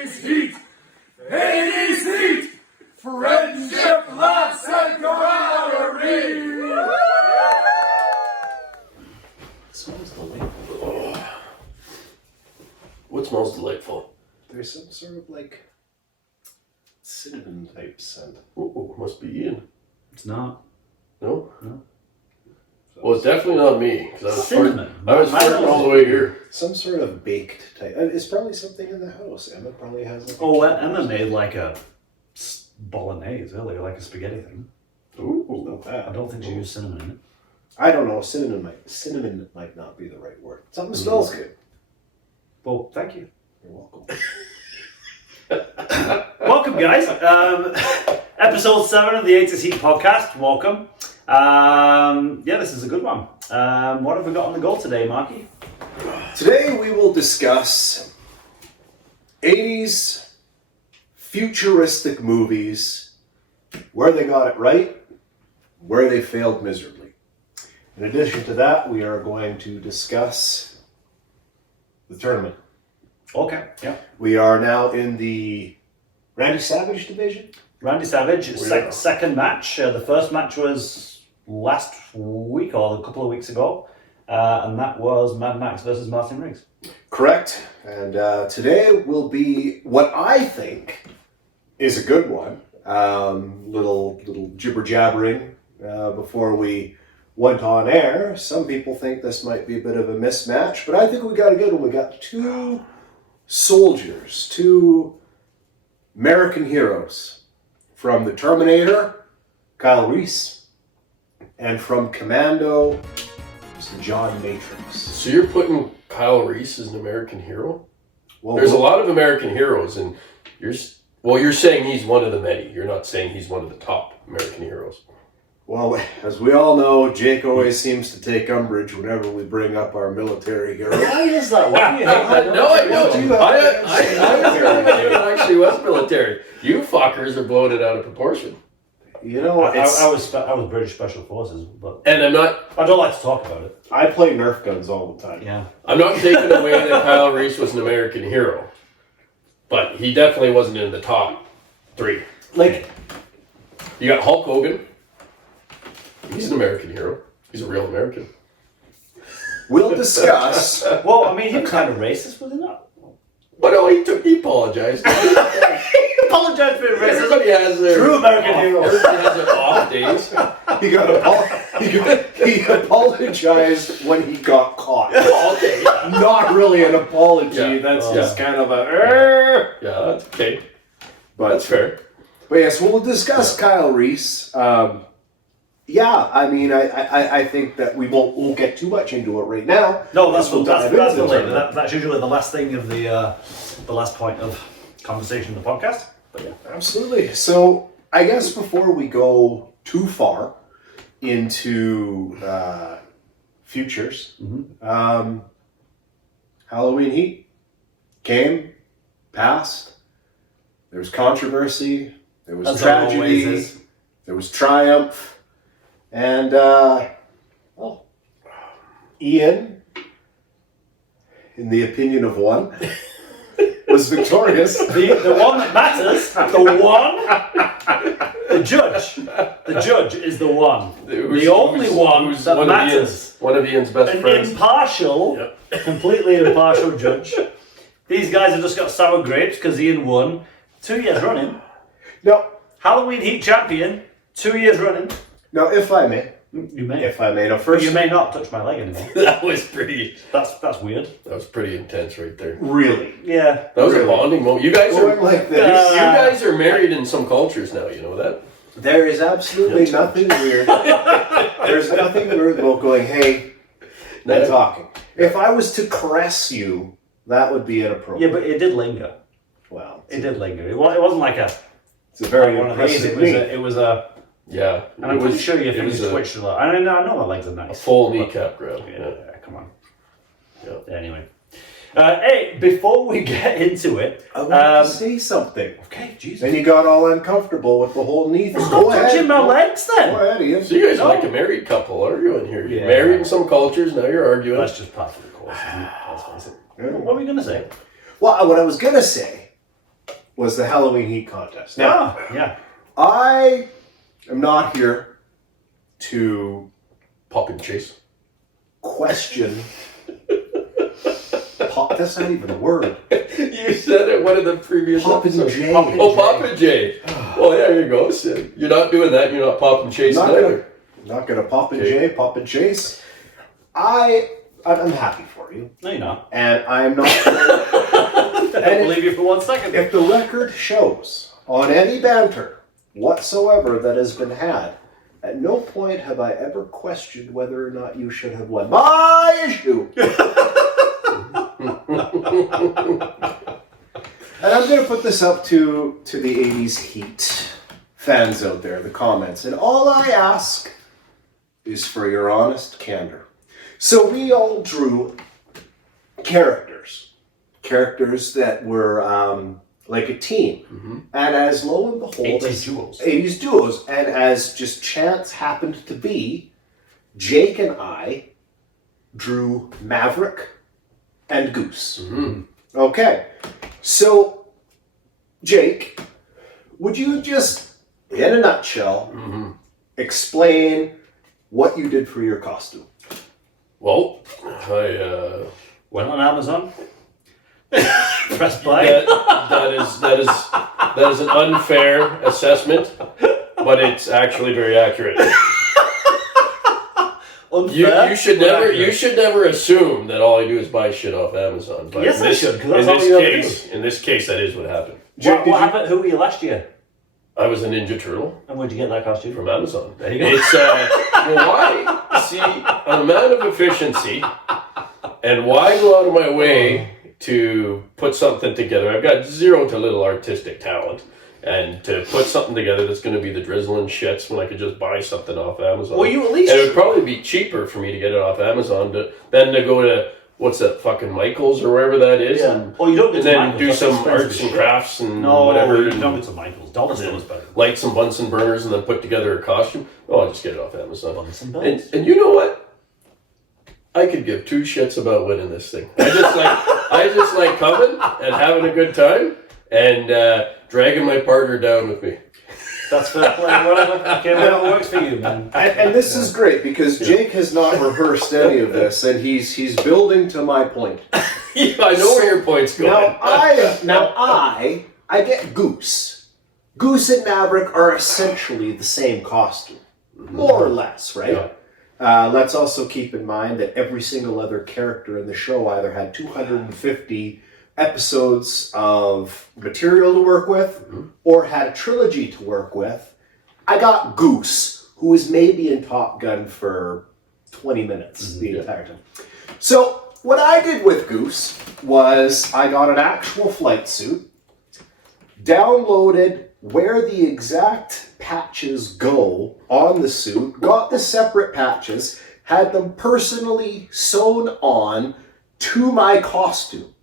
80s heat! 80s heat! Friendship, laughs, and camaraderie! It smells delightful. What smells delightful? There's some sort of like cinnamon type scent. Oh, must be Ian. It's not. No? No. Well, it's definitely not me. Cause Cinnamon. I was farting all the way here. Some sort of baked type. It's probably something in the house. Emma probably has like Oh, Emma made like a bolognese earlier, like a spaghetti thing. Ooh. Not bad. I don't think she used cinnamon in it. I don't know. Cinnamon might not be the right word. Something smells good. Well, thank you. You're welcome. Welcome, guys. Episode 7 of the A to Z podcast. Welcome. Yeah, this is a good one. What have we got on the go today, Marky? Today we will discuss 80s futuristic movies, where they got it right, where they failed miserably. In addition to that, we are going to discuss the tournament. Okay, yeah. We are now in the Randy Savage division. Randy Savage, second match. The first match was last week or a couple of weeks ago, and that was Mad Max versus Martin Riggs. Correct. And today will be what I think is a good one. Little jibber jabbering before we went on air. Some people think this might be a bit of a mismatch, but I think we got a good one. We got two soldiers, two American heroes from the Terminator, Kyle Reese, and from Commando, Mr. John Matrix. So you're putting Kyle Reese as an American hero? Well, There's a lot of American heroes, and you're saying he's one of the many. You're not saying he's one of the top American heroes. Well, as we all know, Jake always seems to take umbrage whenever we bring up our military heroes. Why is that? Why do you hate that? No, I Well, don't. do that. I actually was military. You fuckers are blowing it out of proportion. You know, I was British Special Forces, but And I don't like to talk about it. I play Nerf guns all the time. Yeah. I'm not taking away that Kyle Reese was an American hero, but he definitely wasn't in the top 3. Like, You got Hulk Hogan. He's an American hero. He's a real American. We'll discuss. well, I mean, he was kind of racist, was he not? But no, he apologized. He apologized for his racism. Everybody has their True American hero. Everybody has their off days. He apologized when he got caught. Okay. Not really an apology. Yeah. That's Oh, just yeah. kind of a. Yeah, that's okay. But That's fair. But yes, we'll discuss Kyle Reese. Yeah, I mean, I think that we won't get too much into it right now. No, that's We'll dive the into later. it. That's usually the last thing of the last point of conversation of the podcast. But yeah. Absolutely. So I guess before we go too far into futures, Halloween Heat came, passed. There was controversy. There was As there always tragedy. is. There was triumph. And, well, Ian, in the opinion of one, was victorious. The one that matters, the judge. The judge is the one. The only one that matters. One of Ian's best An friends. impartial, completely impartial judge. These guys have just got sour grapes because Ian won 2 years running. No, Halloween Heat champion, 2 years running. no, if I may. You may. If I may. No, But first, you may not touch my leg anymore. That was pretty That's weird. intense right there. really. Yeah. That was Really? a bonding moment. You guys Going are like this. you guys are married in some cultures now, you know that? There is absolutely nothing weird. There's nothing weird about going, hey, and talking. If I was to caress you, that would be inappropriate. Yeah, but it did linger. Well, It did linger. It wasn't like a it's a very one of these. impressive It was a. Yeah. And I'm pretty sure your fingers twitched a lot. I know my legs are A nice. full kneecap grab. Yeah, come on. Yeah. Anyway. Hey, before we get into it, I wanted to say something. okay, Jesus. Then you got all uncomfortable with the whole knee thing. Stop touching my legs Go then. ahead, Ian. So you guys No. are like a married couple arguing here. You're Yeah. married in some cultures, now you're arguing. That's just part of the course, isn't it? Let's face it. Yeah. What were we going to say? Well, what I was going to say was the Halloween Heat contest. Now, yeah. I am not here to Pop and chase. question. That's not even a word. You said it one of the previous Pop and episodes. J. Oh, Pop and J. Well, there you go. So you're not doing that. You're not pop and chase either. Not gonna pop and J, pop and chase. I'm happy for you, No, you're not. and I'm not. I don't believe you for 1 second. If the record shows on any banter whatsoever that has been had, at no point have I ever questioned whether or not you should have won. My issue. And I'm going to put this up to the 80s Heat fans out there, the comments. And all I ask is for your honest candor. So we all drew characters that were like a team. Mm-hmm. And as lo and behold, 80s duos. 80s duos. And as just chance happened to be, Jake and I drew Maverick and Goose. Mm-hmm. Okay, so Jake, would you just, in a nutshell, explain what you did for your costume? Well, I Went on Amazon. Press play. that is an unfair assessment, but it's actually very accurate. You should never assume that all I do is buy shit off Amazon. But Yes, I should, 'cause that's all you ever do. in this case, that is what happened. Jake, What happened? Who were you last year? I was a Ninja Turtle And where'd you get that costume from Amazon. There you go. It's well, why? See, I'm a man of efficiency, and why go out of my way to put something together? I've got zero to little artistic talent. And to put something together that's going to be the drizzling shits when I could just buy something off Amazon. Well, you at least... And it would probably be cheaper for me to get it off Amazon than to go to, what's that, fucking Michael's or wherever that is. Yeah. And, Well, you don't get and to then Michael's, do that's some expensive arts as and shit. crafts and No, whatever. you don't get to Michael's. Dollar Store is better. Light some Bunsen burners and then put together a costume. Oh, I just get it off Amazon. Bunsen burners. And you know what? I could give two shits about winning this thing. I just like coming and having a good time and dragging my partner down with me. That's fair play. Whatever works for you, man. And this is great because Jake has not rehearsed any of this, and he's building to my point. Yeah, I know where your point's going. I get Goose. Goose and Maverick are essentially the same costume, more or less, right? Yeah. Let's also keep in mind that every single other character in the show either had 250 episodes of material to work with or had a trilogy to work with. I got Goose, who was maybe in Top Gun for 20 minutes the entire time. So what I did with Goose was I got an actual flight suit, downloaded where the exact patches go on the suit, got the separate patches, had them personally sewn on to my costume.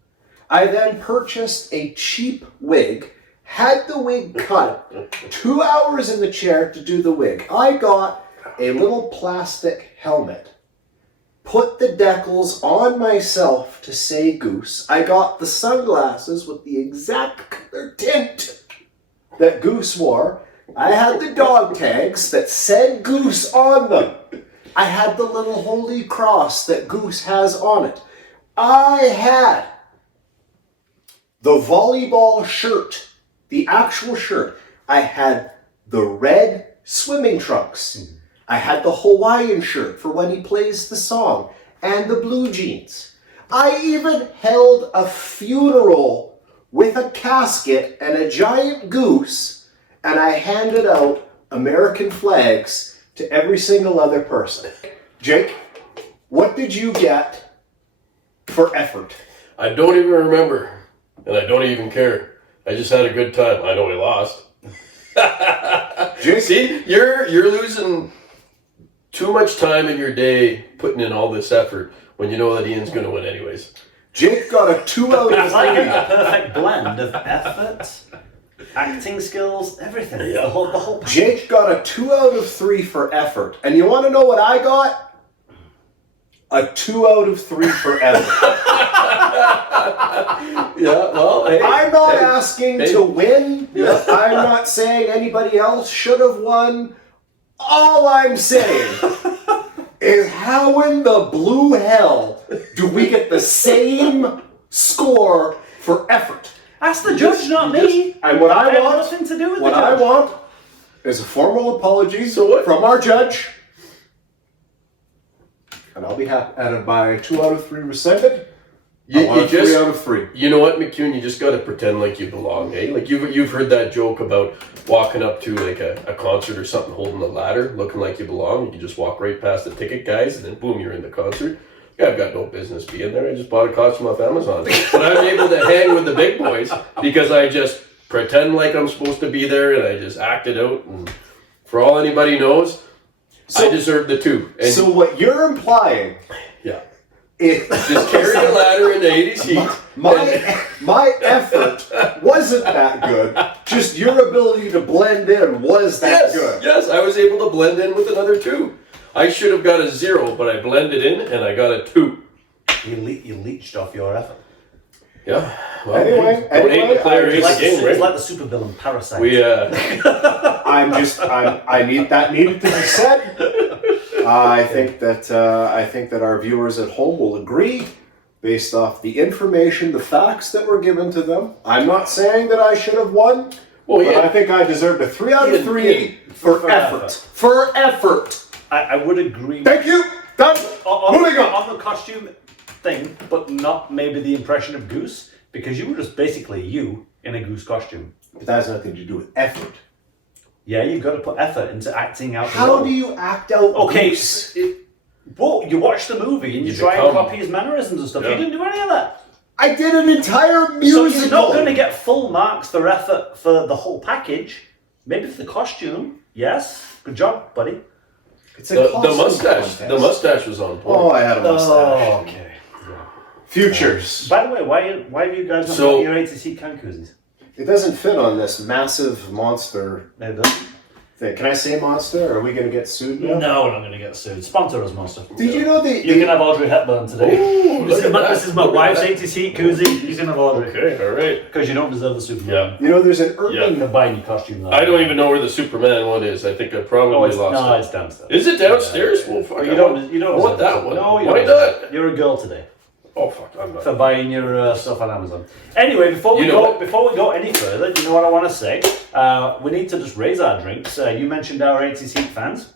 I then purchased a cheap wig, had the wig cut, 2 hours in the chair to do the wig. I got a little plastic helmet, put the decals on myself to say Goose. I got the sunglasses with the exact color tint that Goose wore. I had the dog tags that said Goose on them. I had the little holy cross that Goose has on it. I had the volleyball shirt, the actual shirt. I had the red swimming trunks. I had the Hawaiian shirt for when he plays the song, and the blue jeans. I even held a funeral with a casket and a giant goose, and I handed out American flags to every single other person. Jake, what did you get for effort? I don't even remember, and I don't even care. I just had a good time. I know we lost. Jake? See, you're losing too much time in your day putting in all this effort when you know that Ian's going to win anyways. Jake got a 2 out of It's like 3. a perfect blend of effort, acting skills, everything. Yeah. The whole package. Jake got a 2 out of 3 for effort. And you want to know what I got? a 2 out of 3 forever. Yeah, well, hey, I'm not hey, asking hey. to win. I'm not saying anybody else should have won. All I'm saying is how in the blue hell do we get the same score for effort? Ask the judge, not me. And what I have want, nothing to do with what the I judge. want is a formal apology So what? from our judge. And I'll be happy. And by 2 out of 3 rescinded, I want a 3 out of 3. You know what, McCune? You just got to pretend like you belong, eh? Like you've heard that joke about walking up to like a concert or something, holding a ladder, looking like you belong. You can just walk right past the ticket guys, and then boom, you're in the concert. Yeah, I've got no business being there. I just bought a costume off Amazon, but I'm able to hang with the big boys because I just pretend like I'm supposed to be there, and I just act it out. And for all anybody knows, I deserve the 2. And So what you're implying yeah. is Just carry the ladder in the 80s heat. my effort wasn't that good. Just your ability to blend in was that good. Yes, I was able to blend in with another 2. I should have got a 0, but I blended in and I got a 2. You leached off your effort. Yeah. Well, Anyway, don't hate the player, it's hate the game, It's right? like the supervillain Parasite. We I need that needed to be said. I think that our viewers at home will agree, based off the information, the facts that were given to them. I'm not saying that I should have won, well, but I yeah. think I deserved a 3 out of 3 for effort. For effort. I would agree. Thank you. Done. Moving on. On the costume thing, but not maybe the impression of Goose, because you were just basically you in a Goose costume. But that has nothing to do with effort. Yeah, you've got to put effort into acting out the How role. do you act out? Okay, Goose? well, you watch the movie and you try and copy his mannerisms and stuff. Yeah. You didn't do any of that. I did an entire musical. So you're not going to get full marks for effort for the whole package. Maybe for the costume, yes. Good job, buddy. It's a The costume mustache. contest. The mustache was on point. Oh, I had a mustache. Oh, okay. Futures. By the way, why have you guys not got your 80-seat can koozies? It doesn't fit on this massive monster No, it doesn't. thing. Can I say monster? Or are we going to get sued now? No, we're not going to get sued. Sponsor us, Monster. Did you know You can have Audrey Hepburn today. Ooh, This look at that. is my Look at wife's that. 80-seat koozie. You can have Audrey. Okay, all right. Because you don't deserve the Superman. Yeah. You know, there's an You're urban. buying your costume though. I don't even know where the Superman one is. I think I probably No, it's lost it. downstairs. Is it downstairs? Well, fuck, You I don't. want- You don't. I want deserve that it. one. No, you Why don't. deserve not? it. You're a girl today Oh fuck, I'm not. for buying your stuff on Amazon. Anyway, before we You know go any further, you know what I want to say? We need to just raise our drinks. You mentioned our 80-seat fans.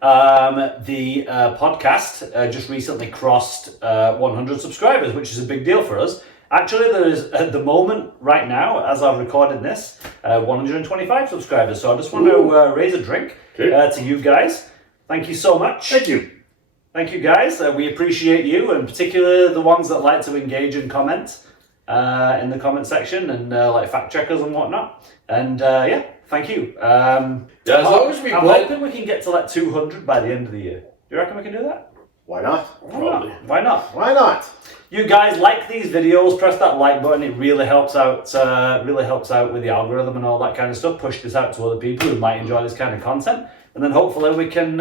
The podcast just recently crossed 100 subscribers, which is a big deal for us. Actually, there is, at the moment, right now, as I've recorded this, 125 subscribers. So I just want to raise a drink to you guys. Thank you so much. Thank you. Thank you, guys. We appreciate you, and particularly the ones that like to engage and comment in the comment section and like fact checkers and whatnot. And yeah, thank you. Yeah, as long as we I'm blend. hoping we can get to like 200 by the end of the year. Do you reckon we can do that? Why not? Probably. Why not? Why not? You guys like these videos, press that like button. It really helps out. Really helps out with the algorithm and all that kind of stuff. Push this out to other people who might enjoy this kind of content, and then hopefully we can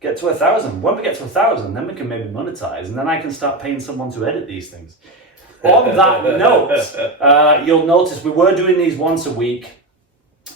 get to 1,000. When we get to 1,000, then we can maybe monetize, and then I can start paying someone to edit these things. On that note, you'll notice we were doing these once a week.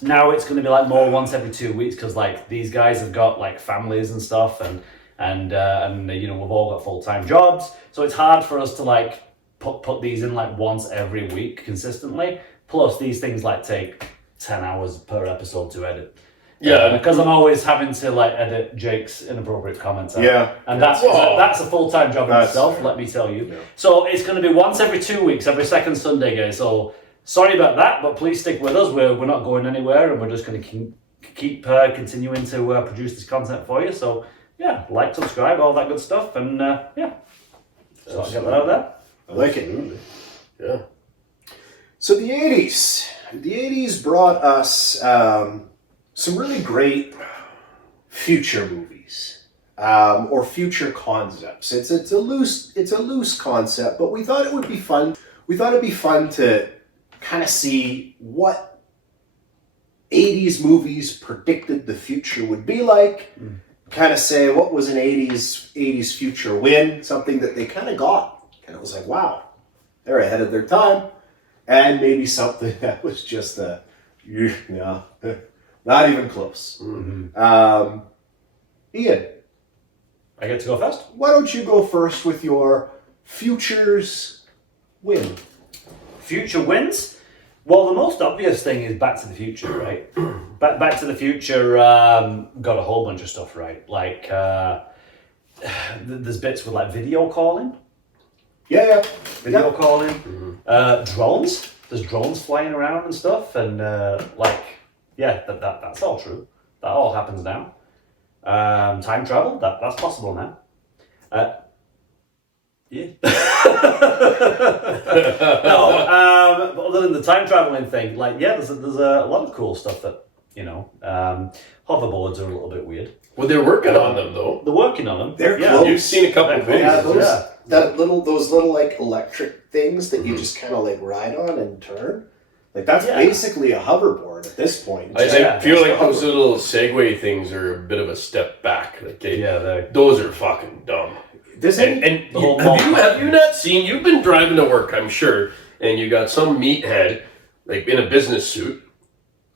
Now it's going to be like more once every 2 weeks because like these guys have got like families and stuff, and you know, we've all got full-time jobs, so it's hard for us to like put these in like once every week consistently. Plus these things like take 10 hours per episode to edit. Yeah, because I'm always having to like edit Jake's inappropriate comments out. Yeah. And that's a full-time job in That's itself, fair. let me tell you. Yeah. So it's going to be once every 2 weeks, every second Sunday, guys. So sorry about that, but please stick with us. We're not going anywhere, and we're just going to keep continuing to produce this content for you. So yeah, like, subscribe, all that good stuff, and yeah. So I'll get that out there. I like it. Yeah. So the 80s. The 80s brought us some really great future movies. Or future concepts. It's a loose concept, but we thought it would be fun. We thought it'd be fun to kind of see what 80s movies predicted the future would be like, kind of say what was an 80s future win, something that they kind of got. And it was like, wow, they're ahead of their time. And maybe something that was just no, not even close. Mm-hmm. Ian, I get to go first? why don't you go first with your futures win? Future wins? Well, the most obvious thing is Back to the Future, right? Back to the Future got a whole bunch of stuff right. Like, there's bits with like video calling. Yeah. Video calling. Drones. There's drones flying around and stuff. And that's all true. That all happens now. Time travel, that's possible now. Yeah. No, but other than the time traveling thing, like, yeah, there's a lot of cool stuff that, hoverboards are a little bit weird. Well, they're working on them though. They're working on them. They're yeah. close. You've seen a couple of Yeah, videos. those little like electric things that you just kind of like ride on and turn. Like that's basically a hoverboard at this point. I feel like those little Segway things are a bit of a step back. Like those are fucking dumb. Have you not seen? You've been driving to work, I'm sure, and you got some meathead like in a business suit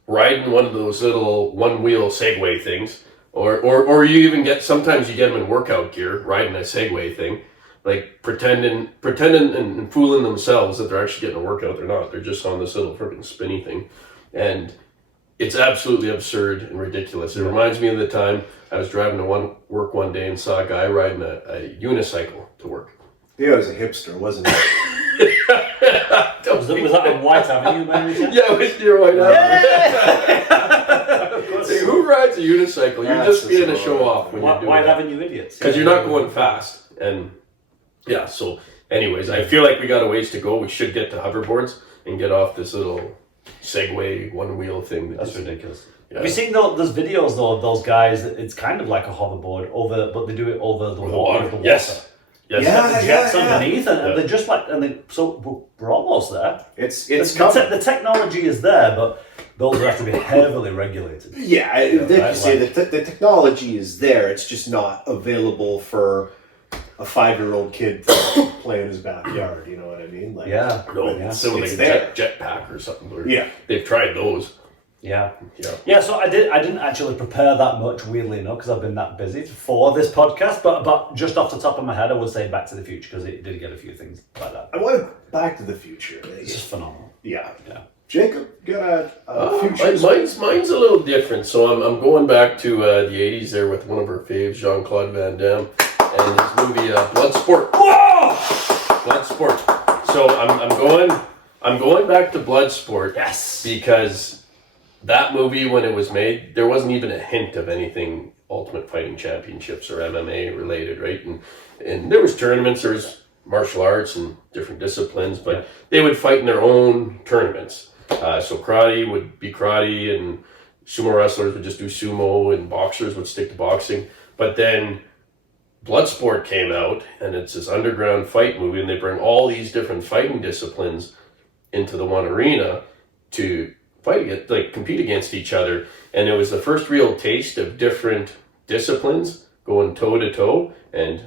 riding one of those little one-wheel Segway things, or you even sometimes you get them in workout gear riding a Segway thing, like pretending and fooling themselves that they're actually getting a workout. They're not. They're just on this little freaking spinny thing, and it's absolutely absurd and ridiculous. It reminds me of the time I was driving to work one day and saw a guy riding a unicycle to work. Yeah, it was a hipster, wasn't it? Was that on White Avenue, man? Yeah, it was near White Avenue. Hey, who rides a unicycle? You're just being a show off when you're doing White that. Avenue idiots. Because you're not going fast. And yeah, so anyways, I feel like we got a ways to go. We should get to hoverboards and get off this little Segway one-wheel thing. That's ridiculous. Yeah. Have you seen those videos though of those guys? It's kind of like a hoverboard but they do it over the water. Yes. Yes. Yeah, Jets underneath, and they're just like, so we're almost there. It's the technology is there, but those have to be heavily regulated. Yeah, you say the technology is there. It's just not available for a 5-year-old kid to play in his backyard. You know what I mean? Like, Some like a jetpack or something. They've tried those. Yeah. So I didn't actually prepare that much, weirdly enough, because I've been that busy for this podcast. But just off the top of my head, I would say Back to the Future because it did get a few things like that. I want Back to the Future. It's just phenomenal. Yeah. Jacob, got a future. Mine's a little different. So I'm going back to the '80s there with one of our faves, Jean-Claude Van Damme, and his movie Bloodsport. Whoa! Bloodsport. So I'm going back to Bloodsport. Yes. Because that movie, when it was made, there wasn't even a hint of anything Ultimate Fighting Championships or MMA related, right? And there was tournaments, there was martial arts and different disciplines, but they would fight in their own tournaments. So karate would be karate, and sumo wrestlers would just do sumo, and boxers would stick to boxing. But then Bloodsport came out, and it's this underground fight movie, and they bring all these different fighting disciplines into the one arena to compete against each other. And it was the first real taste of different disciplines going toe to toe and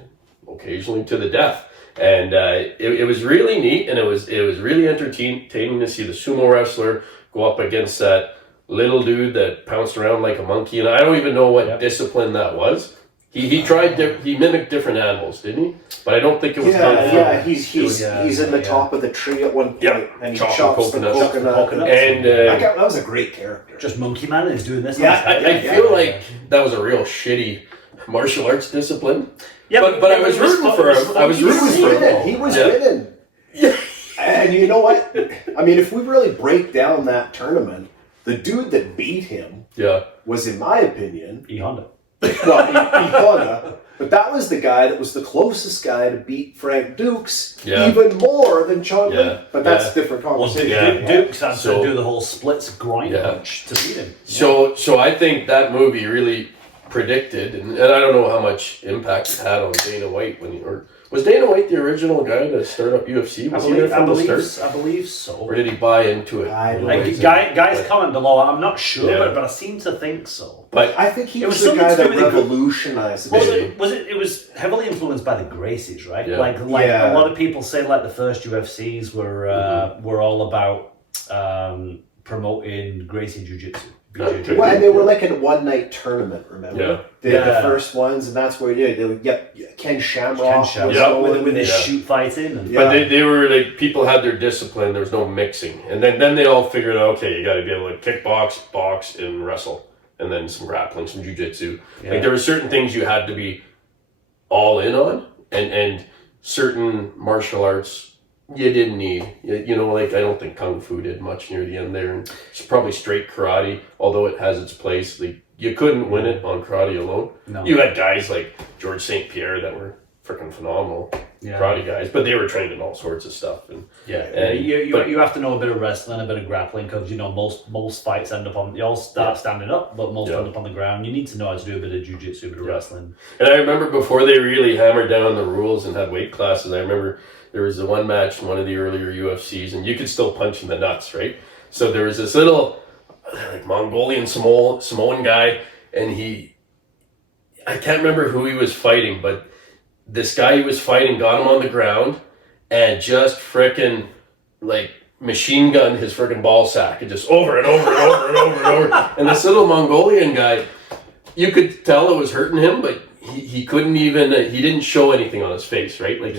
occasionally to the death. And it was really neat, and it was really entertaining to see the sumo wrestler go up against that little dude that pounced around like a monkey. And I don't even know what discipline that was. He mimicked different animals, didn't he? But I don't think it was kung fu. Yeah, he's in the top of the tree at one point, and he chops the coconut. And that was a great character. Just Monkey Man is doing this. I feel like that was a real shitty martial arts discipline. Yeah, but I was rooting for him. I was rooting for him. He was winning. Yeah. And you know what? I mean, if we really break down that tournament, the dude that beat him was, in my opinion, E Honda. Well, Honda, but that was the guy that was the closest guy to beat Frank Dukes, even more than Chun Li. But that's a different conversation. Dukes had to do the whole splits grind punch to beat him. So I think that movie really predicted, and I don't know how much impact it had on Dana White Was Dana White the original guy to start up UFC? Was he there from the start? I believe so. Or did he buy into it? Guys comment below. I'm not sure, but I seem to think so. But I think he was the guy that revolutionized it. It was heavily influenced by the Gracies, right? Yeah. Like a lot of people say, like the first UFCs were all about promoting Gracie Jiu-Jitsu. Well, and they were like a one-night tournament, remember? Yeah. They had the first ones, and that's where they would get Ken Shamrock. With his shoot fighting. But they were like, people had their discipline, there was no mixing. And then they all figured out, okay, you got to be able to kickbox, box, and wrestle. And then some grappling, some jiu-jitsu. Yeah. Like there were certain things you had to be all in on, and certain martial arts you didn't need. You know, like I don't think Kung Fu did much near the end there. And it's probably straight karate, although it has its place. Like you couldn't win it on karate alone. No. You had guys like George St. Pierre that were freaking phenomenal karate guys, but they were trained in all sorts of stuff. And you have to know a bit of wrestling, a bit of grappling, because you know most fights end up on, you all start standing up, but most end up on the ground. You need to know how to do a bit of jiu-jitsu, a bit of wrestling. And I remember before they really hammered down the rules and had weight classes, I remember there was the one match in one of the earlier UFCs, and you could still punch in the nuts, right? So there was this little like Mongolian Samoan guy, and I can't remember who he was fighting, but this guy he was fighting got him on the ground and just frickin' like machine gunned his frickin' ball sack, and just over and over and over and over and over. And this little Mongolian guy, you could tell it was hurting him, but he couldn't even, he didn't show anything on his face, right? Like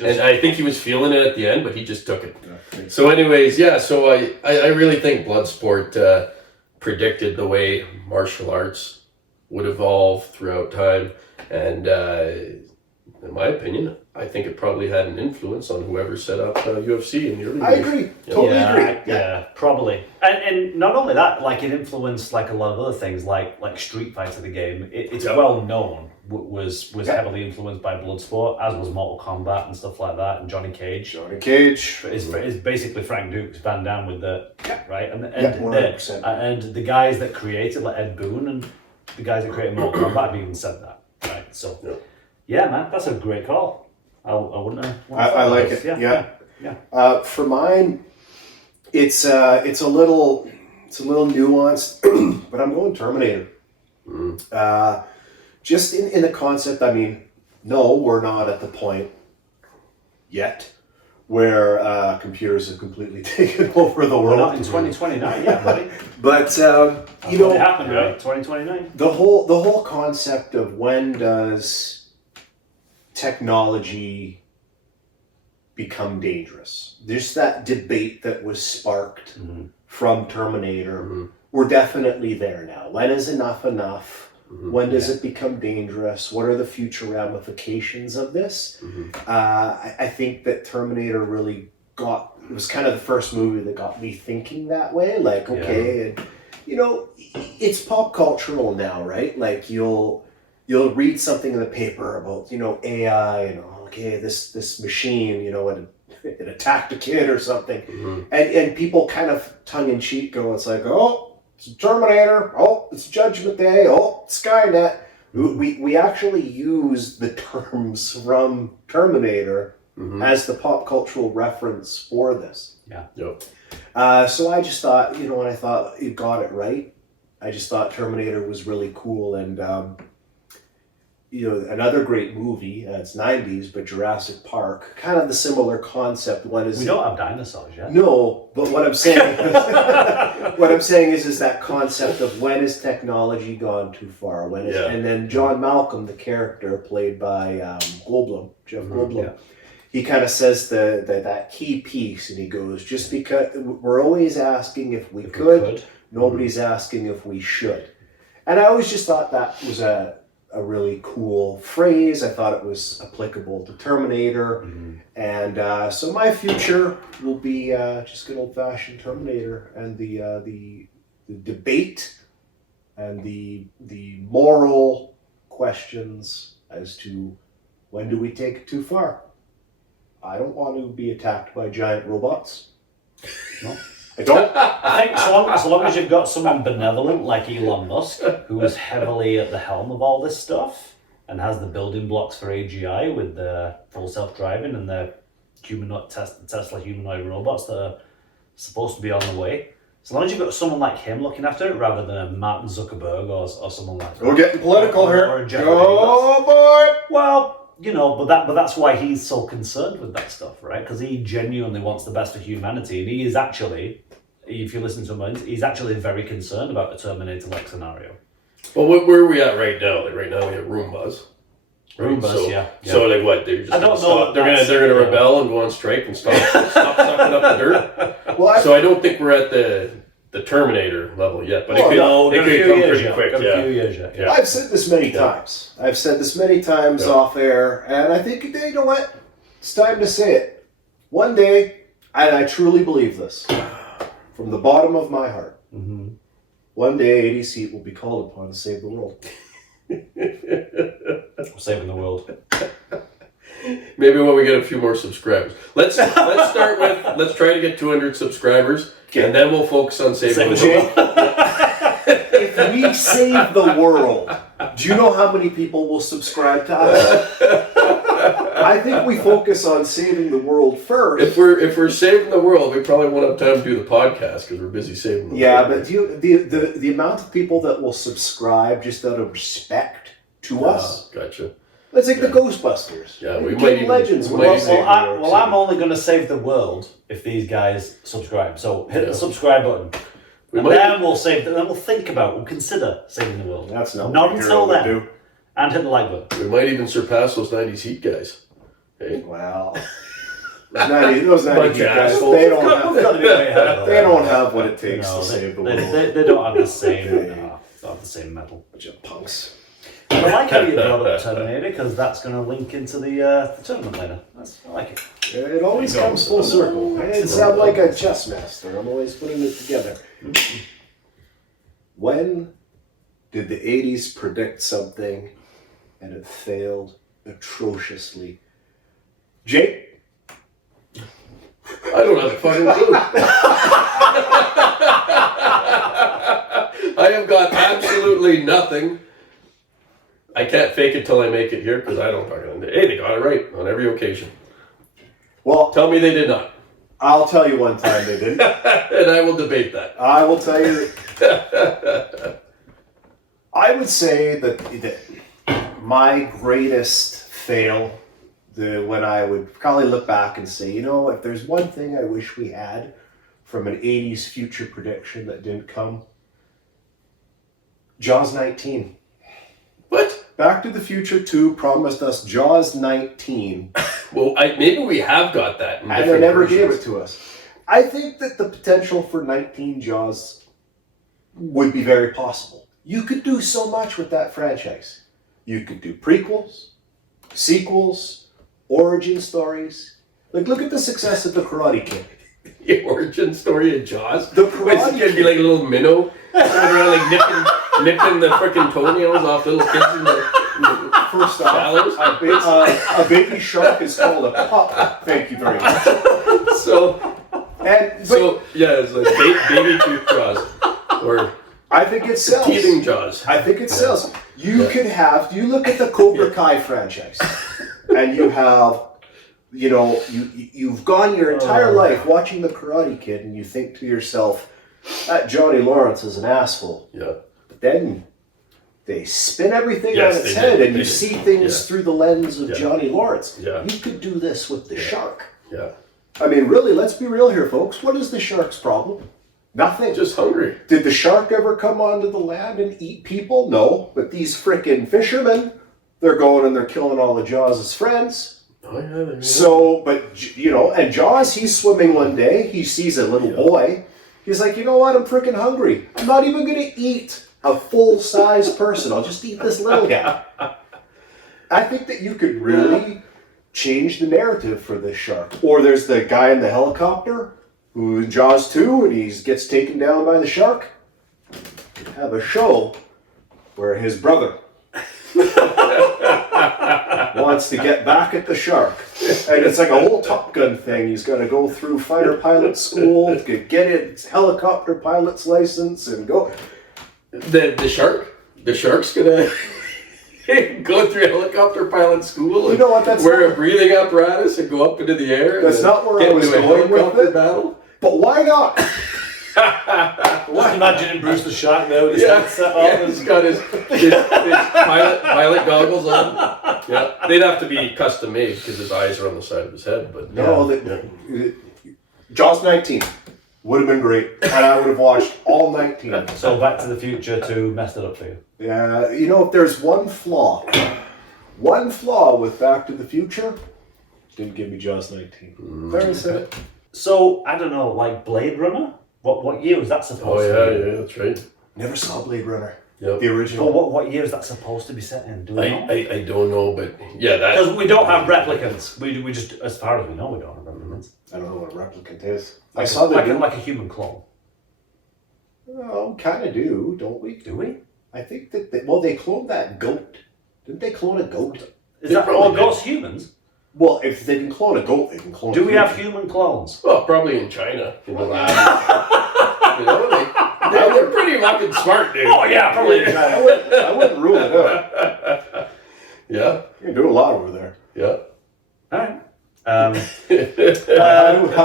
and I think he was feeling it at the end, but he just took it. Yeah. So anyways, so I really think Bloodsport predicted the way martial arts would evolve throughout time. And in my opinion, I think it probably had an influence on whoever set up UFC in the early days. I agree. Totally agree. Yeah, probably. And not only that, like it influenced like a lot of other things, like Street Fighter, the game. It's well known was heavily influenced by Bloodsport, as was Mortal Kombat and stuff like that, and Johnny Cage. Is basically Frank Dukes Van Damme with the right, and 100%. And the guys that created, like Ed Boon and the guys that created Mortal Kombat have even said that, right? So yeah, man, that's a great call. I wouldn't have. I like it. Yeah. For mine, it's a little nuanced, but I'm going Terminator. Just in the concept, I mean, no, we're not at the point yet where computers have completely taken over the world. We're not in 2029 yet, buddy. But you know, happened, right? 2029. The whole concept of when does technology become dangerous? There's that debate that was sparked from Terminator. We're definitely there now. When is enough enough? When does it become dangerous? What are the future ramifications of this? I think that Terminator really it was kind of the first movie that got me thinking that way. Like, okay, and you know, it's pop cultural now, right? Like you'll read something in the paper about, you know, AI and okay, this machine, you know, it attacked a kid or something. And people kind of tongue in cheek go, it's like, oh, it's Terminator, oh, it's Judgment Day, oh, Skynet. We actually use the terms from Terminator as the pop cultural reference for this. So I just thought, you know, when I thought you got it right, I just thought Terminator was really cool. And you know, another great movie, it's 90s, but Jurassic Park, kind of the similar concept. We don't have dinosaurs yet. No, but what I'm saying is that concept of when has technology gone too far? And then John Malcolm, the character played by Jeff Goldblum, he kind of says that key piece, and he goes, just because we're always asking if we could, nobody's asking if we should. And I always just thought that was a really cool phrase. I thought it was applicable to Terminator. And so my future will be just good old-fashioned Terminator, and the debate and the moral questions as to when do we take it too far. I don't want to be attacked by giant robots. No. I don't. I think so long as you've got someone benevolent like Elon Musk, who is heavily at the helm of all this stuff, and has the building blocks for AGI with the full self-driving and the Tesla humanoid robots that are supposed to be on the way. So long as you've got someone like him looking after it rather than a Martin Zuckerberg or someone like that. We're getting political here. Or a Jeff Oh boy! Well, you know, but that's why he's so concerned with that stuff, right? Because he genuinely wants the best for humanity, and he is actually, if you listen to him, he's actually very concerned about a Terminator-like scenario. Well, where are we at right now? Like right now, we have Roombas. Right? Roombas, So, yeah. So like what? They're just I don't gonna know stop. They're gonna rebel and go on strike and stop sucking up the dirt. Well, So I don't think we're at the Terminator level yet, but Oh, it could come pretty quick. A few Yeah. years yet. Yeah. I've said this many times. I've said this many times Yeah. off air, and I think, you know what? It's time to say it. One day, and I truly believe this, from the bottom of my heart, one day 80 Seat will be called upon to save the world. We're saving the world. Maybe when we get a few more subscribers. Let's start with let's try to get 200 subscribers, and then we'll focus on saving the world. If we save the world, do you know how many people will subscribe to us? I think we focus on saving the world first. If we're saving the world, we probably won't have time to do the podcast because we're busy saving the Yeah, world. but the amount of people that will subscribe just out of respect to us. Gotcha. It's like the Ghostbusters. Yeah, we Game might even- Legends. we will might save even- New York I'm City. only going to save the world if these guys subscribe. So hit the subscribe button. We And might- then we'll then we'll think about, we'll consider saving the world. That's not Not what until Hero would then. do. And hit the like button. We might even surpass those 90s Heat guys. Hey? Well, those 90 Bunch of guys, assholes. they don't We've got to be way ahead of have, them. they don't have what it takes No, to save the they, world. they don't have the same. Don't have the same metal. Bunch of punks. I like how you brought up Terminator because that's going to link into the tournament later. I like it. It always comes full circle. It's like a chess master. I'm always putting it together. When did the 80s predict something and it failed atrociously? Jake? I don't have a fucking clue. I have got absolutely nothing. I can't fake it till I make it here because I don't fucking. Hey, they got it right on every occasion. Well, Tell me they did not, I'll tell you one time they didn't. and I will debate that. I will tell you. I would say that my greatest fail, when I would probably look back and say, you know, if there's one thing I wish we had from an 80s future prediction that didn't come, Jaws 19. What? Back to the Future 2 promised us Jaws 19, Well, maybe we have got that, in and they different never gave versions. it to us. I think that the potential for 19 Jaws would be very possible. You could do so much with that franchise. You could do prequels, sequels, origin stories. Like, look at the success of The Karate Kid. The origin story of Jaws. The Wait, it's Karate gonna be like a little minnow going around like nipping the frickin' toenails off little kids in the First off, shallows. a baby shark is called a pup. Thank you very much. So yeah, it's like baby tooth Jaws or I think it sells. teething Jaws. I think it sells. You could have, you look at the Cobra Kai franchise, and you have, you know, you've gone your entire life watching The Karate Kid, and you think to yourself, that Johnny Lawrence is an asshole. Yeah. But then they spin everything Yes, on its they head, did. and They you did. see things Yeah. through the lens of Yeah. Johnny Lawrence. Yeah. You could do this with the shark. Yeah. I mean, really, let's be real here, folks. What is the shark's problem? Nothing. Just hungry. Did the shark ever come onto the land and eat people? No. But these frickin' fishermen, they're going and they're killing all of Jaws' friends. Oh yeah. So, but, you know, and Jaws, he's swimming one day. He sees a little boy. He's like, you know what? I'm frickin' hungry. I'm not even going to eat a full-size person. I'll just eat this little guy. I think that you could really change the narrative for this shark. Or there's the guy in the helicopter who in Jaws 2 and he gets taken down by the shark. Have a show where his brother wants to get back at the shark. And it's like a whole Top Gun thing. He's got to go through fighter pilot school, to get his helicopter pilot's license and go. The shark. The shark's gonna. Go through helicopter pilot school and You know what, that's wear not- a breathing apparatus and go up into the air. That's and not where get I was into a going with helicopter it. battle. But why not? Just imagining Bruce the Shark there with his Yeah, headset yeah, on. he's got his pilot goggles on. Yeah, they'd have to be custom made because his eyes are on the side of his head. But No, Jaws 19 would have been great, and I would have watched all 19. So Back to the Future 2 messed it up for you. Yeah, you know, if there's one flaw with Back to the Future, didn't give me Jaws 19. Very simple. So, I don't know, like Blade Runner? What year was that supposed Oh to yeah, be? yeah, that's right. Never saw Blade Runner. Yep. The But original. what year is that supposed to be set in? Do we know? I don't know, but yeah, that. Because we don't have replicants. We just, as far as we know, we don't have replicants. I don't know what a replicant is. I Like saw the like a human clone. Oh, kind of do, don't we? Do we? I think that they cloned that goat. Didn't they clone a goat? Is They that probably all did. ghost humans? Well, if they can clone a goat, they can clone. Do a we human. have human clones? Well, probably in China, in the lab. You know, they're pretty fucking smart, dude. Oh yeah, probably. I wouldn't rule it out. Yeah, You can do a lot over there. yeah. Alright. How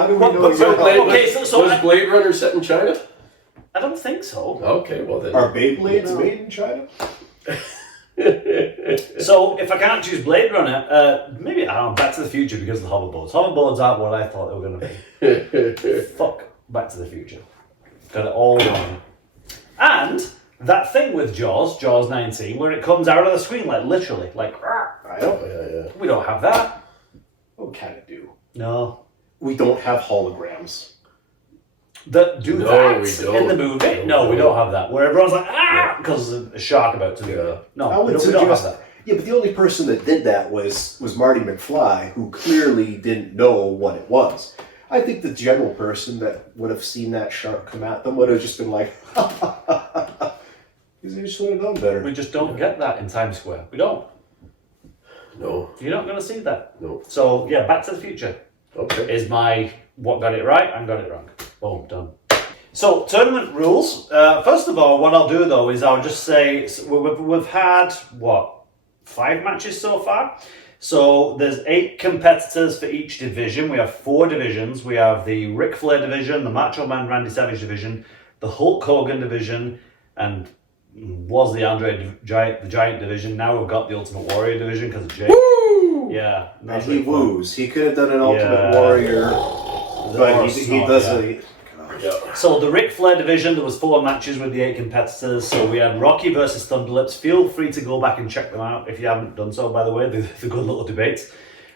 do we But- know but- you're but- not- okay, so was Blade Runner set in China? I don't think so. Okay, well then. Are Beyblades made in China? So if I can't choose Blade Runner, maybe I don't know, Back to the Future because of the hoverboards. Hoverboards aren't what I thought they were going to be. Fuck Back to the Future. Got it all wrong. And that thing with Jaws 19, where it comes out of the screen, like literally, like, I don't. Yeah. we don't have that. We kind of do. No. We don't have holograms. That do No, that we don't. in the movie? No, we don't have that. Where everyone's like, because there's a shark about to be. Yeah. No, I we would don't have suggest. that. Yeah, but the only person that did that was Marty McFly, who clearly didn't know what it was. I think the general person that would have seen that shark come at them would have just been like, because they just would have known better. We just don't get that in Times Square. We don't. No. You're not going to see that. No. So, yeah, Back to the Future Okay. is my what got it right and got it wrong. Boom, done. So, tournament rules. First of all, what I'll do though is I'll just say we've had, 5 matches so far? So, there's 8 competitors for each division. We have 4 divisions. We have the Ric Flair division, the Macho Man Randy Savage division, the Hulk Hogan division, and was the Andre the Giant division. Now we've got the Ultimate Warrior division because of Jake. Woo! Yeah. And that's he really fun. woos. He could have done an Ultimate Yeah. Warrior, but Or he Snot, doesn't. yeah. Yeah. So the Ric Flair division, there was 4 matches with the 8 competitors. So we had Rocky versus Thunderlips. Feel free to go back and check them out if you haven't done so, by the way. They're good little debates.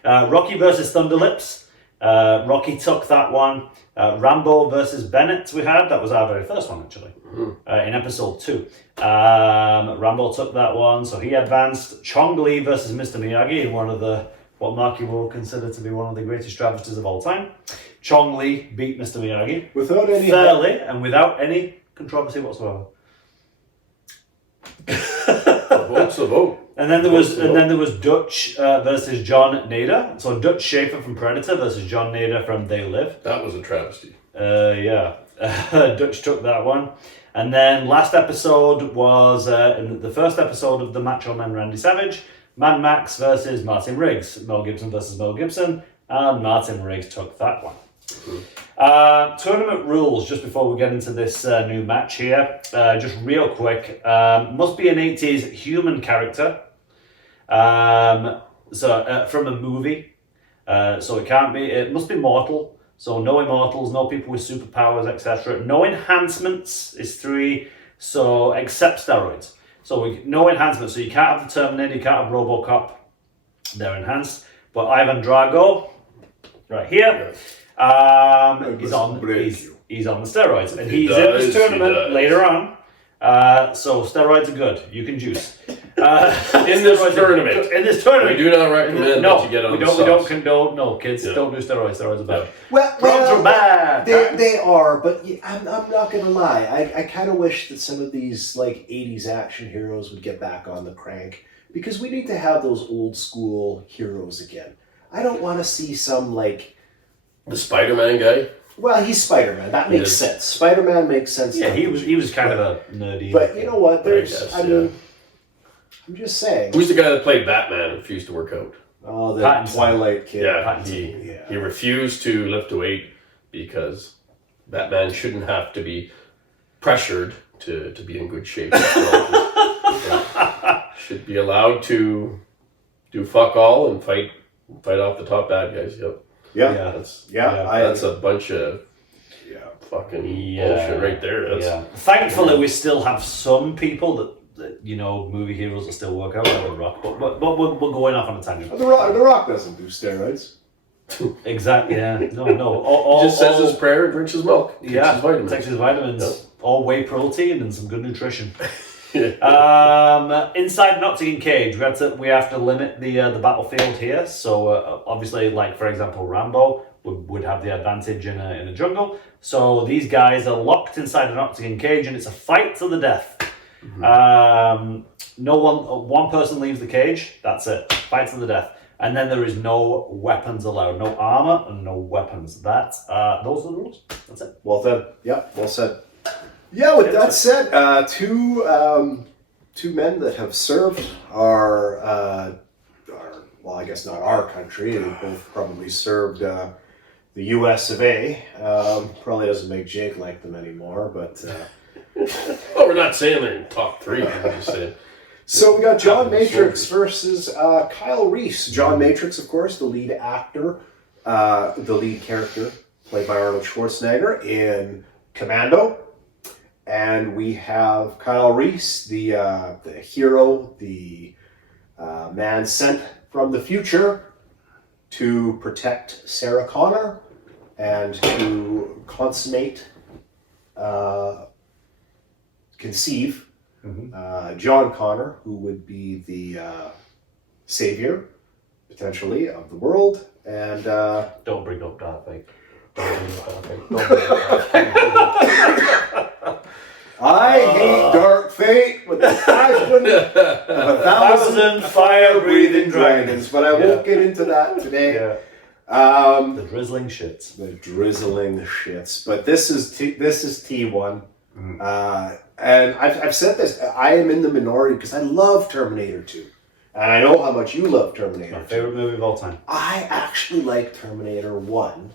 Rocky versus Thunderlips. Rocky took that one. Rambo versus Bennett we had. That was our very first one, actually, in episode 2. Rambo took that one, so he advanced. Chong Li versus Mr. Miyagi in one of what Marky will consider to be one of the greatest travesties of all time. Chong Li beat Mr. Miyagi Without any. fairly and without any controversy whatsoever. The vote's a vote. And then there was Dutch versus John Nader. So Dutch Schaefer from Predator versus John Nader from They Live. That was a travesty. Yeah, Dutch took that one. And then last episode was in the first episode of the Macho Man Randy Savage, Man Max versus Martin Riggs, Mel Gibson versus Mel Gibson, and Martin Riggs took that one. Tournament rules, just before we get into this new match here, just real quick, must be an 80s human character, from a movie, so it must be mortal, so no immortals, no people with superpowers, etc. No enhancements is 3, so except steroids. So no enhancements, so you can't have the Terminator, you can't have Robocop, they're enhanced, but Ivan Drago, right here, he's on the steroids, and he's in this tournament later on. So steroids are good. You can juice. In this tournament. In this tournament. We do not recommend that you get on we the don't. We don't sauce. condone. No, kids, Yeah. don't do steroids. Steroids are bad. Well, Drugs are bad. They are, but I'm not gonna lie. I kind of wish that some of these like 80s action heroes would get back on the crank, because we need to have those old school heroes again. I don't want to see some like. The Spider-Man guy. Well, he's Spider-Man. That makes Yes. sense. Spider-Man makes sense. Yeah, he was kind of a nerdy. But you know what? There's. guess, I mean, I'm just saying. Who's the guy that played Batman and refused to work out? Oh, the Pattinson. Twilight kid. Yeah, Yeah. he refused to lift a weight because Batman shouldn't have to be pressured to be in good shape. Should be allowed to do fuck all and fight off the top bad guys. Yep. Yeah. That's a bunch of fucking bullshit right there. That's, Thankfully, we still have some people that movie heroes that still work out like The Rock, but we're going off on a tangent. The Rock doesn't do steroids. Exactly. Yeah. No. He just says his prayer and drinks his milk. Takes his vitamins. Yep. All whey protein and some good nutrition. Inside an octagon cage, we have to limit the battlefield here. So obviously, like for example, Rambo would have the advantage in a jungle. So these guys are locked inside an octagon cage, and it's a fight to the death. Mm-hmm. One person leaves the cage. That's it. Fight to the death. And then there is no weapons allowed, no armor and no weapons. Those are the rules. That's it. Well done. Yeah, well said. Yeah, with that said, two men that have served our well, I guess not our country. They both probably served the U.S. of A. Probably doesn't make Jake like them anymore, but. Well, we're not saying they're in top 3. We're just saying. So we got John Matrix versus Kyle Reese. John Matrix, of course, the lead actor, the lead character, played by Arnold Schwarzenegger in Commando. And we have Kyle Reese, the hero, the man sent from the future to protect Sarah Connor and to conceive John Connor, who would be the savior, potentially, of the world. And don't bring up Darth Vader. I hate dark fate with the passion of 1,000 fire-breathing dragons, but I won't get into that today. Yeah. The drizzling shits. The drizzling shits. But this is T1. And I've said this, I am in the minority because I love Terminator 2. And I know how much you love Terminator 2. My favorite movie of all time. I actually like Terminator 1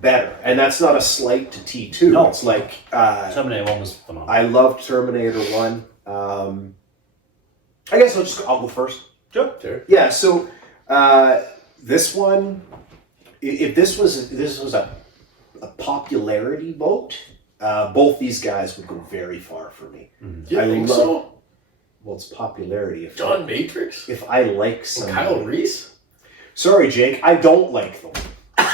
better. And that's not a slight to T2. No. It's like... Terminator 1 was phenomenal. I loved Terminator 1. I guess I'll go first. Sure. Yeah, so this one, if this was a popularity vote, both these guys would go very far for me. You think so? Well, it's popularity. If John Matrix? If I like somebody... Kyle Reese? Sorry, Jake, I don't like them.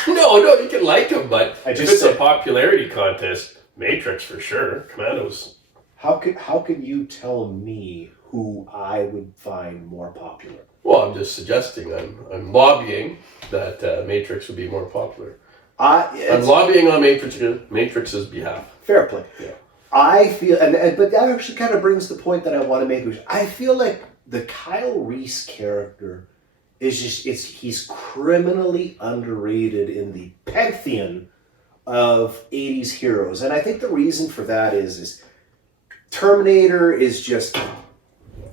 No, you can like him, but if it's a popularity contest, Matrix for sure. Commandos. How can you tell me who I would find more popular? Well, I'm just suggesting. I'm lobbying that Matrix would be more popular. I'm lobbying on Matrix's behalf. Fair play. Yeah. I feel, but that actually kind of brings the point that I want to make, which I feel like the Kyle Reese character is he's criminally underrated in the pantheon of 80s heroes. And I think the reason for that is Terminator is just,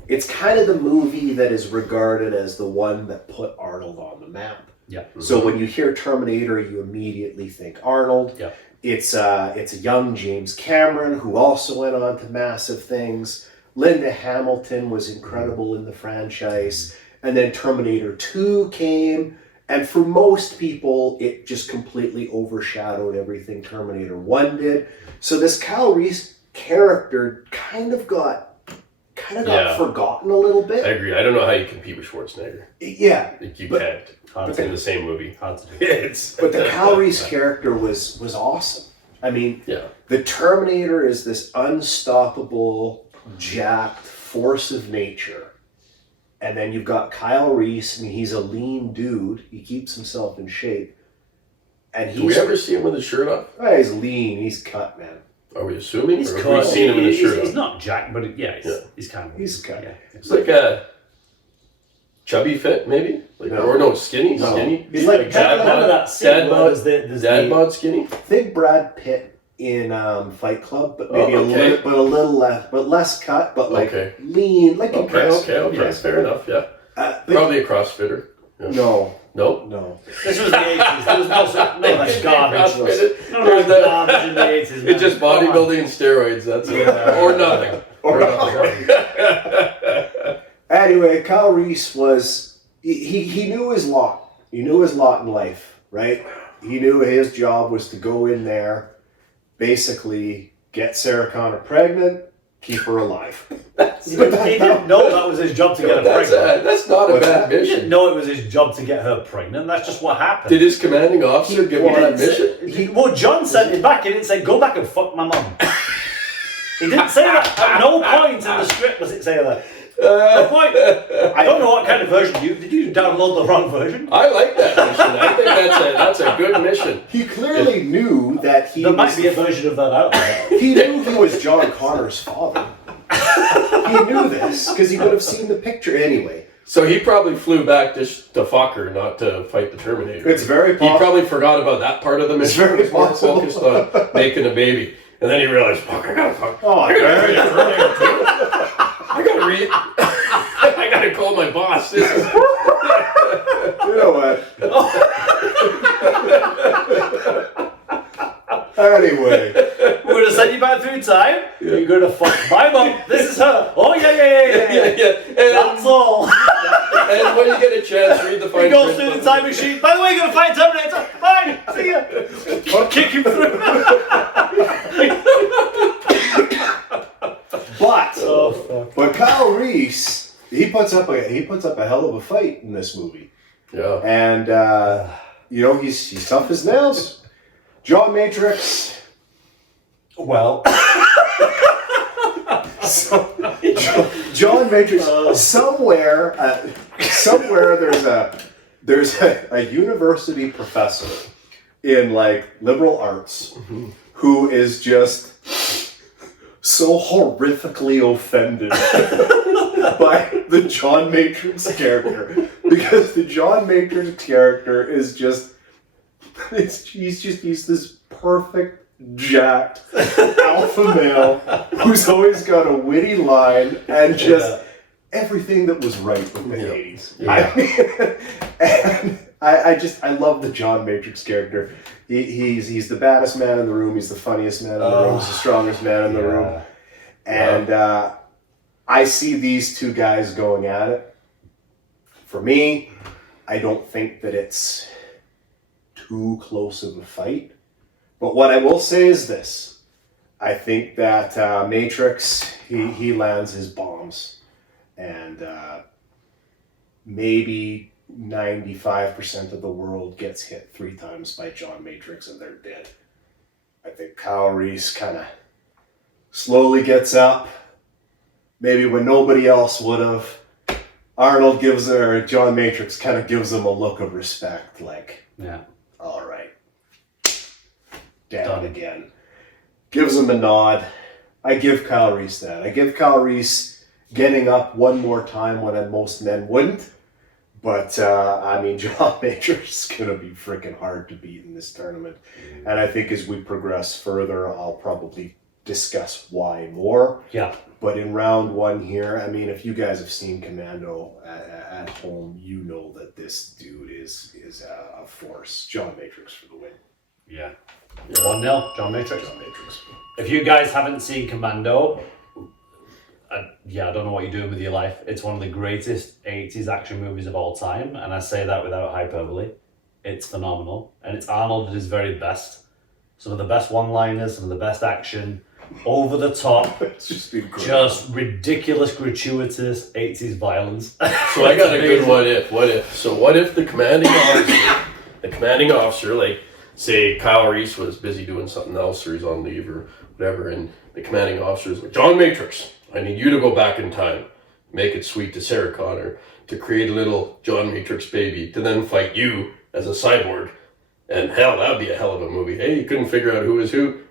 it's kind of the movie that is regarded as the one that put Arnold on the map. Yeah. So when you hear Terminator, you immediately think Arnold. Yeah. It's a young James Cameron who also went on to massive things. Linda Hamilton was incredible in the franchise. And then Terminator 2 came. And for most people, it just completely overshadowed everything Terminator 1 did. So this Kyle Reese character kind of got forgotten a little bit. I agree. I don't know how you compete with Schwarzenegger. Yeah. You can't. It's in the same movie. Hard to do. But the Kyle Reese character was awesome. I mean, the Terminator is this unstoppable, jacked force of nature. And then you've got Kyle Reese. I mean, he's a lean dude. He keeps himself in shape. And Do we ever see him with his shirt off? Oh, he's lean. He's cut, man. Are we assuming? He's or cut. have we seen him with his shirt off? He's not jacked, but he's kind of... He's cut. Yeah. It's like a chubby fit, maybe? Or no, skinny? No. Skinny? He's like dad bod skinny? Think Brad Pitt in Fight Club, but maybe okay. a little less, but less cut, but like Okay. lean, like Okay, impressed. okay, Impressed. fair enough, yeah. But Probably a CrossFitter. Yeah. no, Nope. no. This was the 80s. There was no that's garbage. CrossFitted. No, that's garbage in the 80s. It's just bodybuilding and steroids, that's it. Or nothing. Or Anyway, Kyle Reese was he knew his lot. He knew his lot in life, right? He knew his job was to go in there, basically get Sarah Connor pregnant, keep her alive. He didn't know that was his job to get her pregnant. That's not a What's bad that? He didn't mission. know it was his job to get her pregnant. That's just what happened. Did his commanding officer give him that mission? Well, John sent him back. He didn't say, go back and fuck my mum. He didn't say that. At no point in the script does it say that. No point. I don't know what kind of version did you download the wrong version? I like that mission. I think that's a good mission. He clearly knew that he There was, might be a version of that out there. he knew he was John Connor's father. He knew this because he would have seen the picture anyway. So he probably flew back just to fuck her, not to fight the Terminator. It's very He possible. probably forgot about that part of the mission. very He was more possible. focused on making a baby. And then he realized, fuck, I gotta fuck. Oh, I gotta read. I gotta call my boss. This is... you know what? Anyway, We're going to send you back through time. You're going to fuck my mum. This is her. Oh, yeah. yeah. That's all. And when you get a chance, read the He fine goes print through the book. time machine. By the way, you're going to find Terminator. Bye. See ya. I'll kick him through. but Oh, fuck. but Kyle Reese, he puts up a hell of a fight in this movie, Yeah. and he's tough as nails. John Matrix. Well, John Matrix. Somewhere there's a university professor in like liberal arts who is just so horrifically offended by the John Matrix character, because the John Matrix character is just he's this perfect jacked alpha male who's always got a witty line and just everything that was right with the 80s. Yeah. I love the John Matrix character. He's the baddest man in the room. He's the funniest man in the room. He's the strongest man in the room. And I see these two guys going at it. For me, I don't think that it's too close of a fight. But what I will say is this. I think that Matrix, he lands his bombs. And maybe 95% of the world gets hit 3 times by John Matrix and they're dead. I think Kyle Reese kind of slowly gets up. Maybe when nobody else would have. John Matrix kind of gives him a look of respect, like, yeah. all right, down Done. again. Gives him a nod. I give Kyle Reese that. I give Kyle Reese getting up one more time when most men wouldn't. But, John Matrix is going to be freaking hard to beat in this tournament. And I think as we progress further, I'll probably discuss why more. Yeah. But in round 1 here, if you guys have seen Commando at home, you know that this dude is a force. John Matrix for the win. Yeah. 1-0, John Matrix. John Matrix. If you guys haven't seen Commando, I don't know what you're doing with your life. It's one of the greatest 80s action movies of all time, and I say that without hyperbole. It's phenomenal, and it's Arnold at his very best. Some of the best one-liners, some of the best action, over the top, It's just incredible. just ridiculous, gratuitous 80s violence. So I got a good what if. So what if the commanding officer, like, say Kyle Reese was busy doing something else or he's on leave or whatever, and the commanding officer is like, John Matrix, I need you to go back in time, make it sweet to Sarah Connor, to create a little John Matrix baby, to then fight you as a cyborg. And hell, that would be a hell of a movie. Hey, you couldn't figure out who was who.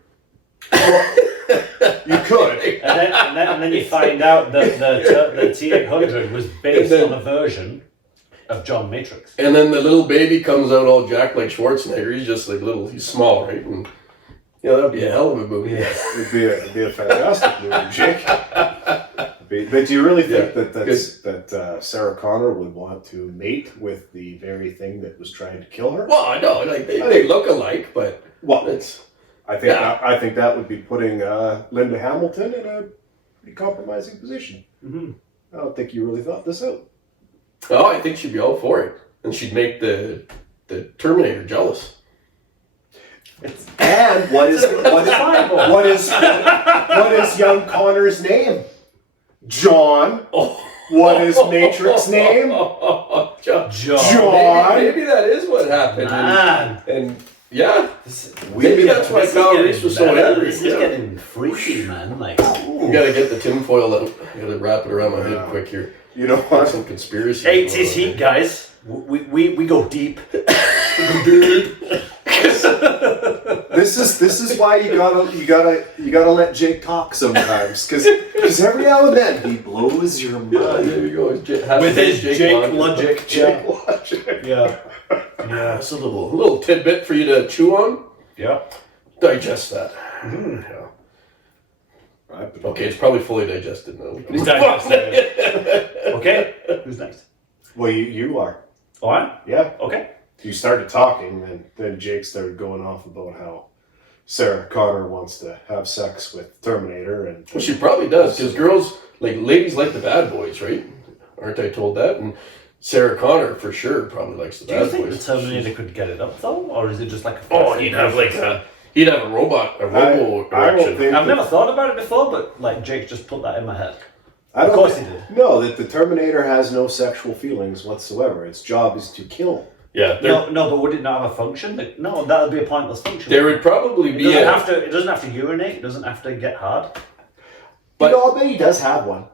You could. and then you find out that the T-800 was based on a version of John Matrix. And then the little baby comes out all jacked like Schwarzenegger. He's just like he's small, right? And Yeah, that'd be a hell of a movie. It'd be a fantastic movie, Jake. But do you really think that Sarah Connor would want to mate with the very thing that was trying to kill her? Well, I know, like they look alike, but it's. I think that would be putting Linda Hamilton in a pretty compromising position. Mm-hmm. I don't think you really thought this out. Oh, I think she'd be all for it, and she'd make the Terminator jealous. And what is young Connor's name? John. Oh. What is Matrix's name? John. Maybe that is what happened. And yeah, maybe that's why Kyle Reese was so angry. This is getting freaky, man. Like, you gotta get the tinfoil out. I gotta wrap it around my head quick here. You know what? Some conspiracy. 80s heat, guys. We go deep. This is why you gotta let Jake talk sometimes, because every now and then he blows your mind. There you go. With his Jake logic. Jake logic. Yeah. It's a little tidbit for you to chew on. Yeah. Digest that. Yeah. Okay, it's probably fully digested now. It's digested. Okay. Who's next? Well, you are. All right. Yeah. Okay. You started talking, and then Jake started going off about how Sarah Connor wants to have sex with Terminator, and Well, she probably does, because ladies like the bad boys, right? Aren't I told that? And Sarah Connor, for sure, probably likes the Do you bad think boys. the Terminator could get it up, though? Or is it just like a... Oh, he'd have a robot, a robo I don't erection. think I've never thought about it before, but like Jake just put that in my head. Of course he did. No, that the Terminator has no sexual feelings whatsoever. Its job is to kill. Yeah, No, but would it not have a function? No, that would be a pointless function. there would probably be It doesn't have to urinate. It doesn't have to get hard. But I'll bet he does have one.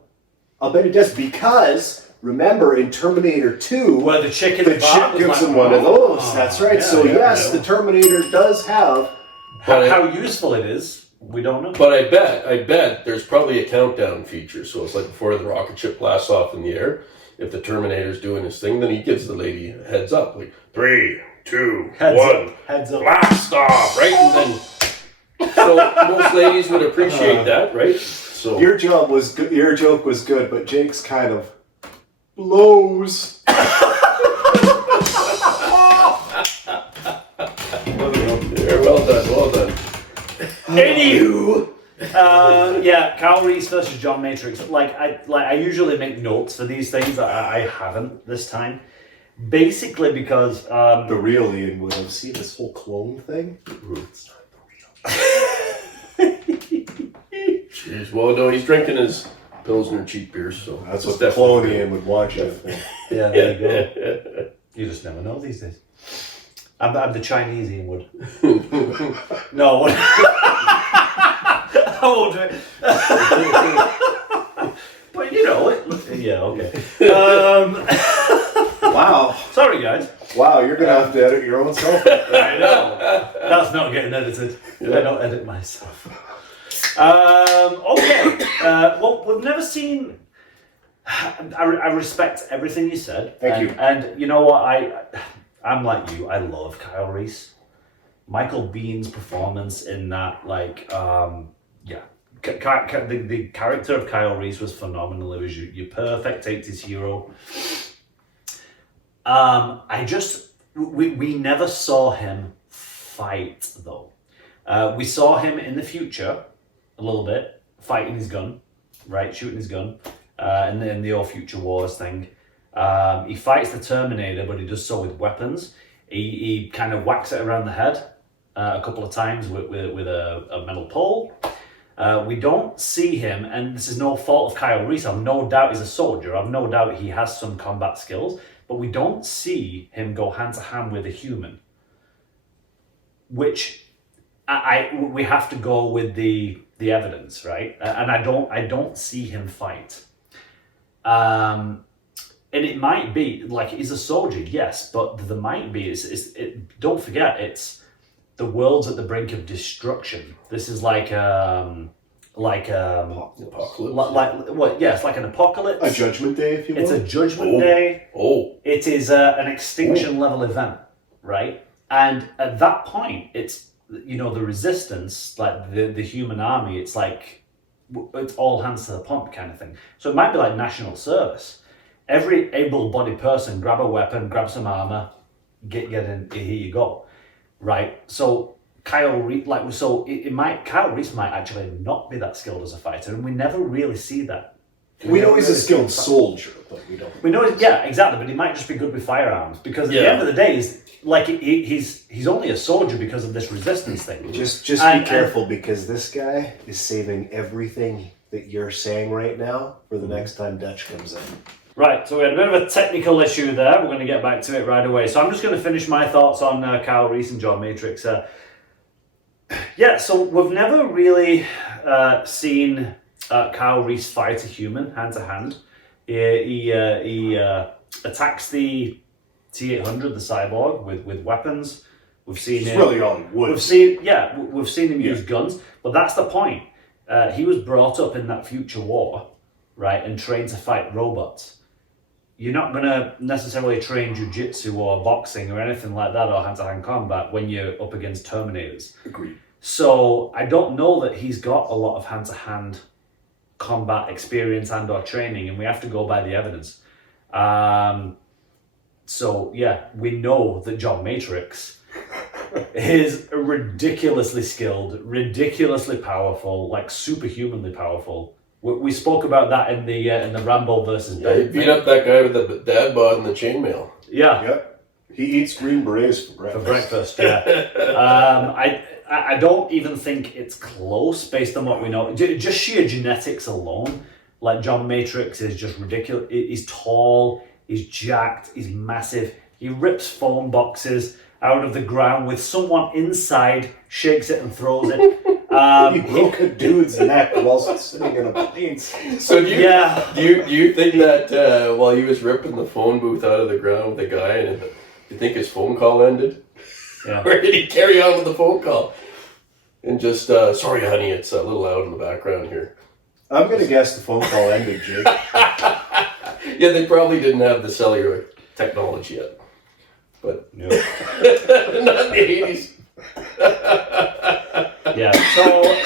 I'll bet he does, because remember in Terminator 2, Where the chick in the chick gives him one of those. That's right. The Terminator does have. How useful it is, we don't know. But I bet there's probably a countdown feature. So it's like before the rocket ship blasts off in the air. If the Terminator's doing his thing, then he gives the lady a heads up, like 3, 2, 1, Heads up. blast off, right? And then, so most ladies would appreciate that, right? So Your joke was good, but Jake's kind of blows. well done. Anywho, Kyle Reese versus John Matrix. I usually make notes for these things. I haven't this time. Basically because The real Ian would have seen this whole clone thing. It's not the real. Jeez, well, no, he's drinking his Pilsner cheap beer, so That's what the clone Ian would want you to think. yeah, there you go. You just never know these days. I'm the Chinese Ian Wood. No, what? I won't do it. But you know it. Yeah, okay. Wow. Sorry, guys. Wow, you're going to have to edit your own self. I know. That's not getting edited. I don't edit myself. Okay. Well, we've never seen... I respect everything you said. Thank you. And you know what? I'm like you. I love Kyle Reese. Michael Bihn's performance in that, the character of Kyle Reese was phenomenal. It was your perfect 80s hero. We never saw him fight, though. We saw him in the future, a little bit, fighting his gun, right? Shooting his gun, in the All Future Wars thing. He fights the Terminator, but he does so with weapons. He kind of whacks it around the head a couple of times with a metal pole. We don't see him, and this is no fault of Kyle Reese. I've no doubt he's a soldier. I've no doubt he has some combat skills, but we don't see him go hand to hand with a human. Which we have to go with the evidence, right? And I don't see him fight. And it might be, he's a soldier, yes, but there might be, don't forget, it's the world's at the brink of destruction. This is like apocalypse. It's like an apocalypse. A judgment day, if you will. It's a judgment day. It is an extinction level event, right? And at that point, it's you know, the resistance, like the human army, it's like it's all hands to the pump kind of thing. So it might be like national service. Every able-bodied person grab a weapon, grab some armor, get in. Here you go, right? So Kyle Reese might actually not be that skilled as a fighter, and we never really see that. We know he's a skilled soldier, but we don't. We know, yeah, exactly. But he might just be good with firearms because at the end of the day, he's only a soldier because of this resistance thing. Just be careful because this guy is saving everything that you're saying right now for the next time Dutch comes in. Right, so we had a bit of a technical issue there. We're going to get back to it right away. So I'm just going to finish my thoughts on Kyle Reese and John Matrix. Yeah, so we've never really seen Kyle Reese fight a human hand to hand. He attacks the T-800, the cyborg, with weapons. We've seen him. Really all he would. We've seen him use guns, but that's the point. He was brought up in that future war, right, and trained to fight robots. You're not going to necessarily train jiu-jitsu or boxing or anything like that or hand-to-hand combat when you're up against Terminators. Agreed. So I don't know that he's got a lot of hand-to-hand combat experience and or training, and we have to go by the evidence. So yeah, we know that John Matrix is ridiculously skilled, ridiculously powerful, like superhumanly powerful. We spoke about that in the Rambo versus Yeah, he beat up that guy with the dad bod and the chainmail. Yeah. Yep. He eats green berets for breakfast. For breakfast, yeah. I don't even think it's close based on what we know. Just sheer genetics alone, like John Matrix is just ridiculous. He's tall, he's jacked, he's massive. He rips phone boxes out of the ground with someone inside, shakes it and throws it. He broke a dude's neck while sitting in a plane. So do you think that while he was ripping the phone booth out of the ground with the guy, and you think his phone call ended? Yeah. Or did he carry on with the phone call? And just, sorry honey, it's a little loud in the background here. I'm going to guess the phone call ended, Jake. Yeah, they probably didn't have the cellular technology yet. But No. not in the 80s. Yeah.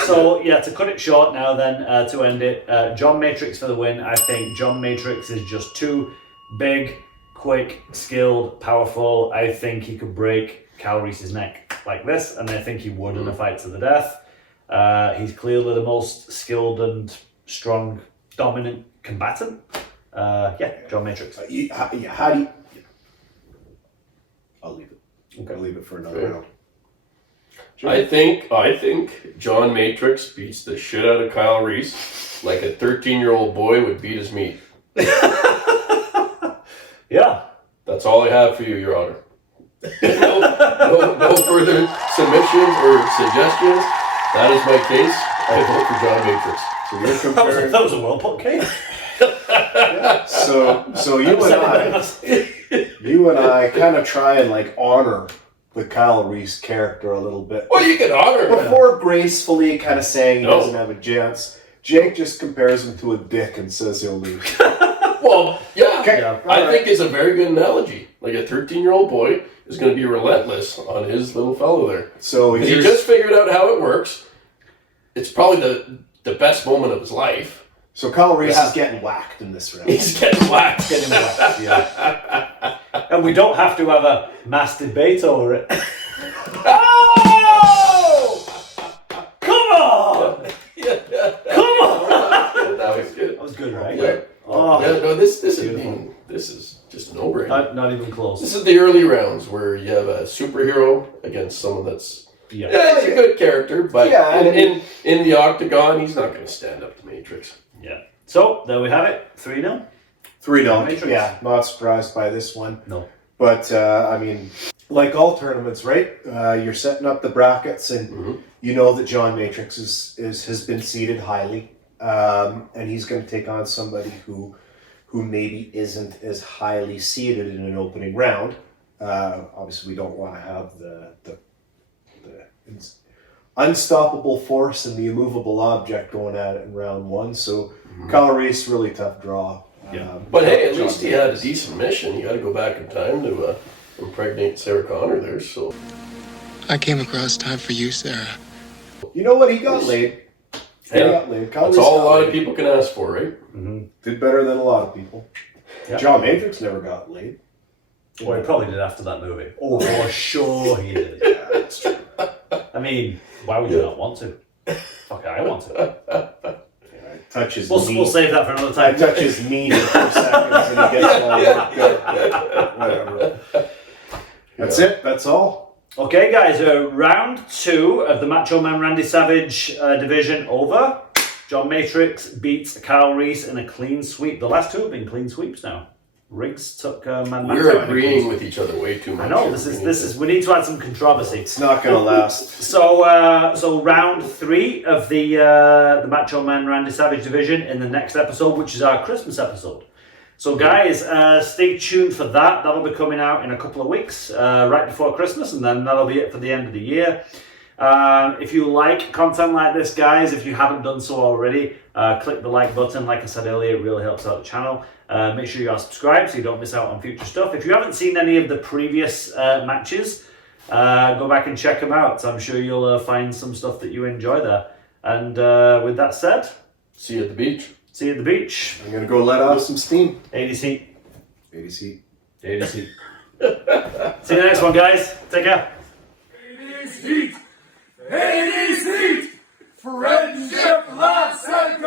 So yeah. To cut it short now, then to end it, John Matrix for the win. I think John Matrix is just too big, quick, skilled, powerful. I think he could break Kyle Reese's neck like this, and I think he would in a fight to the death. He's clearly the most skilled and strong, dominant combatant. Yeah, John Matrix. How do you... I'll leave it. Okay. I'll leave it for another Fair. round. I think John Matrix beats the shit out of Kyle Reese like a 13-year-old boy would beat his meat. Yeah. That's all I have for you, Your Honor. No further submissions or suggestions. That is my case. I vote for John Matrix. So you're comparing... That was a well put case. Yeah. So you and I kind of try and like honor the Kyle Reese character a little bit. Well, you can honor him. Before gracefully kind of saying he No. doesn't have a chance, Jake just compares him to a dick and says he'll lose. Well, yeah. Okay. Yeah. I think it's a very good analogy. Like a 13-year-old boy is going to be relentless on his little fellow there. So Because he here's, just figured out how it works. It's probably the best moment of his life. so Kyle Reese Yeah. is getting whacked in this round. He's getting whacked. Getting whacked, yeah. And we don't have to have a mass debate over it. Oh! Come on! Come on! That was good. That was good, right? Yeah. Oh. Yeah, no, this is just a no-brainer. Not even close. This is the early rounds where you have a superhero against someone that's Yeah. he's a good character, but Yeah, in the octagon, he's not going to stand up to Matrix. Yeah. So, there we have it. 3-0. 3-0. Matrix. Yeah, not surprised by this one. No. But, I mean, like all tournaments, right? You're setting up the brackets, and you know that John Matrix has been seeded highly. And he's going to take on somebody who maybe isn't as highly seeded in an opening round. Obviously, we don't want to have the unstoppable force and the immovable object going at it in round one. So, Kyle Reese, really tough draw. Yeah. But hey, at John least he had a Matrix. decent mission. You got to go back in time to impregnate Sarah Connor there. So I came across time for you, Sarah. You know what? He got laid. He Yeah. got laid. That's all a lot of people can ask for, right? Did better than a lot of people. Yeah. John Matrix never got laid. Well, he probably did after that movie. Oh, for sure he did. Yeah, that's true. I mean, why would you not want to? Fuck, I want to. Touches We'll save that for another I time. touch his knee for seconds and he gets all worked up. Whatever. That's it. That's all. Okay, guys, round 2 of the Macho Man Randy Savage division over. John Matrix beats Kyle Reese in a clean sweep. The last 2 have been clean sweeps now. Riggs took Man We're Macho in a agreeing clean with each other way too much. I know, this is we need to add some controversy. It's not going to last. So round 3 of the Macho Man Randy Savage division in the next episode, which is our Christmas episode. So guys, stay tuned for that. That'll be coming out in a couple of weeks, right before Christmas, and then that'll be it for the end of the year. If you like content like this, guys, if you haven't done so already, click the like button. Like I said earlier, it really helps out the channel. Make sure you are subscribed so you don't miss out on future stuff. If you haven't seen any of the previous matches, go back and check them out. I'm sure you'll find some stuff that you enjoy there. And with that said, See you at the beach. see you at the beach. I'm going to go let off some steam. 80 seat. 80 seat. 80 seat. See you in the next one, guys. Take care. 80 seat, 80 seat, friendship, lots and